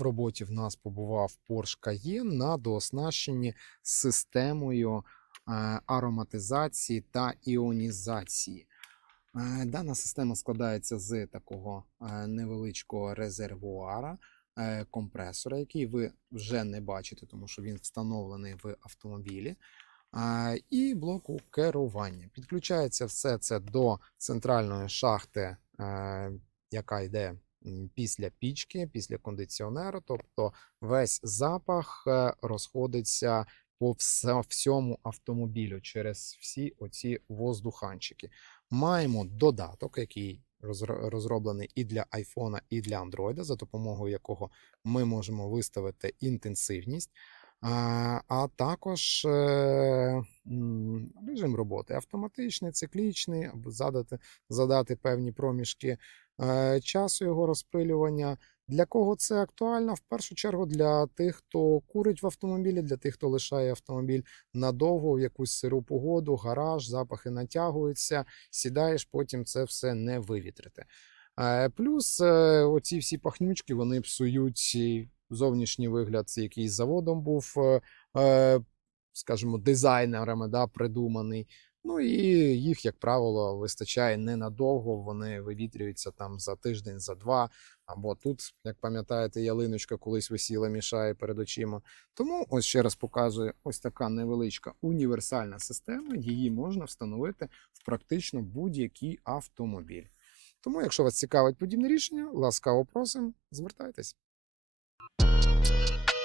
роботі в нас побував Porsche Cayenne на дооснащенні системою е, ароматизації та іонізації. Е, Дана система складається з такого е, невеличкого резервуара, компресора, який ви вже не бачите, тому що він встановлений в автомобілі. І блоку керування. Підключається все це до центральної шахти, яка йде після пічки, після кондиціонеру. Тобто весь запах е, розходиться по всьому автомобілю через всі оці воздуханчики. Маємо додаток, який розро- розроблений і для iPhone, і для Android, за допомогою якого ми можемо виставити інтенсивність. А, також е, режим роботи автоматичний, циклічний, або задати, задати певні проміжки е, часу його розпилювання. Для кого це актуально? В першу чергу для тих, хто курить в автомобілі, для тих, хто лишає автомобіль надовго в якусь сиру погоду, гараж, запахи натягуються, сідаєш, потім це все не вивітрити. Е, Плюс оці всі пахнючки вони псують зовнішній вигляд, який заводом був, е, е, скажімо, дизайнерами да, придуманий. Ну і їх, як правило, вистачає ненадовго. Вони вивітрюються там за тиждень, за два. Або тут, як пам'ятаєте, ялиночка колись висіла, мішає перед очима. Тому ось ще раз показую ось така невеличка універсальна система. Її можна встановити в практично будь-який автомобіль. Тому, якщо вас цікавить подібне рішення, ласкаво просимо, звертайтесь. Thank you.